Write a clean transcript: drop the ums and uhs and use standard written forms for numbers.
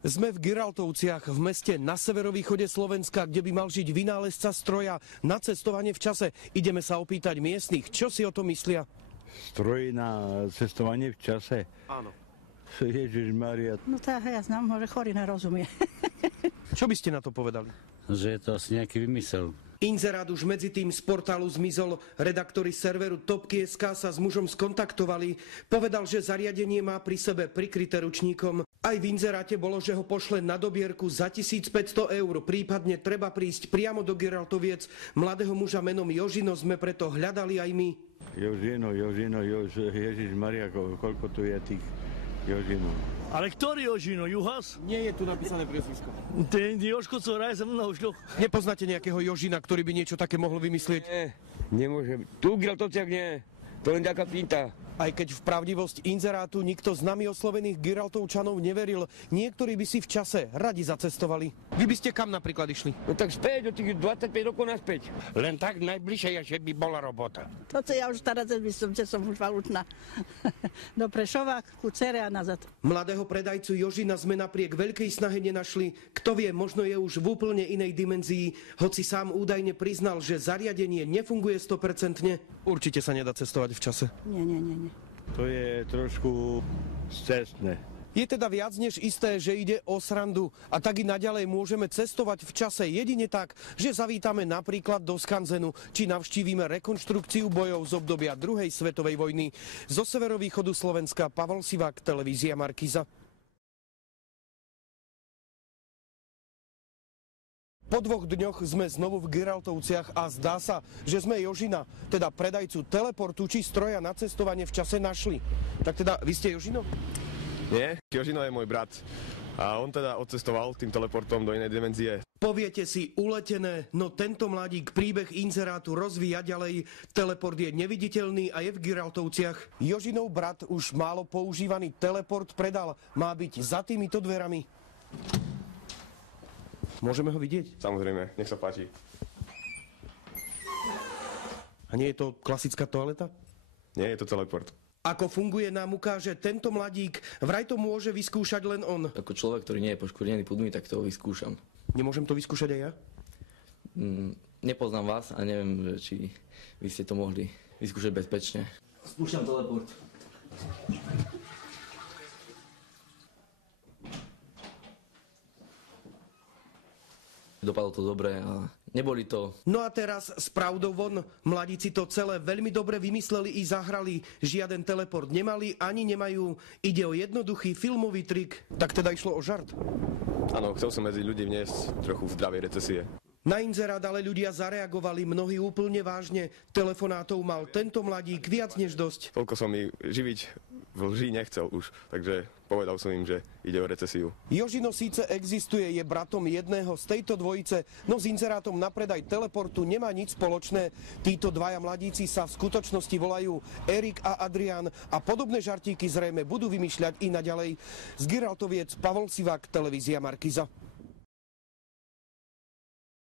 Sme v Giraltovciach, v meste na severovýchode Slovenska, kde by mal žiť vynálezca stroja na cestovanie v čase. Ideme sa opýtať miestnych, čo si o tom myslia. Stroj na cestovanie v čase? Áno. Ježišmaria. No tak ja znám, že chorý nerozumie. Čo by ste na to povedali? Že je to asi nejaký vymysel. Inzerát už medzi tým z portálu zmizol. Redaktori serveru Topky.sk sa s mužom skontaktovali. Povedal, že zariadenie má pri sebe prikryté ručníkom. Aj v inzeráte bolo, že ho pošle na dobierku za 1500 eur. Prípadne treba prísť priamo do Giraltoviec. Mladého muža menom Jožino sme preto hľadali aj my. Jožino, Ježišmaria, koľko tu je tých Jožinov. Ale ktorý Jožino? Juhas? Nie je tu napísané priezvisko. Ten Jožko, co hraje sa mnou šľoch. Nepoznáte nejakého Jožina, ktorý by niečo také mohol vymyslieť? Nie, nemôže. Tu v Giraltovciach nie. To len taká finta. Aj keď v pravdivosť inzerátu nikto z nami oslovených Giraltovčanov neveril, niektorí by si v čase radi zacestovali. Vy by ste kam napríklad išli? No tak späť, do tých 25 rokov naspäť. Len tak najbližšie, že by bola robota. To, co ja už teraz že som už valutná. Do Prešova, ku cere a nazad. Mladého predajcu Jožina sme napriek veľkej snahe nenašli. Kto vie, možno je už v úplne inej dimenzii, hoci sám údajne priznal, že zariadenie nefunguje 100%. Určite sa nedá cestovať v čase. Nie. To je trošku scestné. Je teda viac než isté, že ide o srandu a tak i naďalej môžeme cestovať v čase jedine tak, že zavítame napríklad do Skanzenu, či navštívime rekonštrukciu bojov z obdobia druhej svetovej vojny. Zo severovýchodu Slovenska Pavel Sivák, televízia Markíza. Po 2 dňoch sme znovu v Giraltovciach a zdá sa, že sme Jožina, teda predajcu teleportu či stroja na cestovanie v čase našli. Tak teda, vy ste Jožino? Nie, Jožino je môj brat. A on teda odcestoval tým teleportom do inej dimenzie. Poviete si uletené, no tento mladík príbeh inzerátu rozvíja ďalej. Teleport je neviditeľný a je v Giraltovciach. Jožinov brat už málo používaný teleport predal. Má byť za týmito dverami. Môžeme ho vidieť? Samozrejme, nech sa páči. A nie je to klasická toaleta? Nie, je to teleport. Ako funguje, nám ukáže tento mladík. Vraj to môže vyskúšať len on. Ako človek, ktorý nie je poškvrnený pudmi, tak to vyskúšam. Nemôžem to vyskúšať aj ja? Nepoznám vás a neviem, či vy ste to mohli vyskúšať bezpečne. Spúšťam teleport. Dopadlo to dobre a neboli to. No a teraz s pravdou von. Mladíci to celé veľmi dobre vymysleli i zahrali. Žiaden teleport nemali ani nemajú. Ide o jednoduchý filmový trik. Tak teda išlo o žart. Áno, chcel som medzi ľudí vniesť trochu zdravej recesie. Na inzerát ale ľudia zareagovali, mnohí úplne vážne. Telefonátov mal tento mladík viac než dosť. Toľko som ich živiť v lži nechcel už, takže povedal som im, že ide o recesiu. Jožino síce existuje, je bratom jedného z tejto dvojice, no s inzerátom na predaj teleportu nemá nič spoločné. Títo dvaja mladíci sa v skutočnosti volajú Erik a Adrián a podobné žartíky zrejme budú vymýšľať i naďalej. Z Giraltoviec Pavel Sivák, televízia Markíza.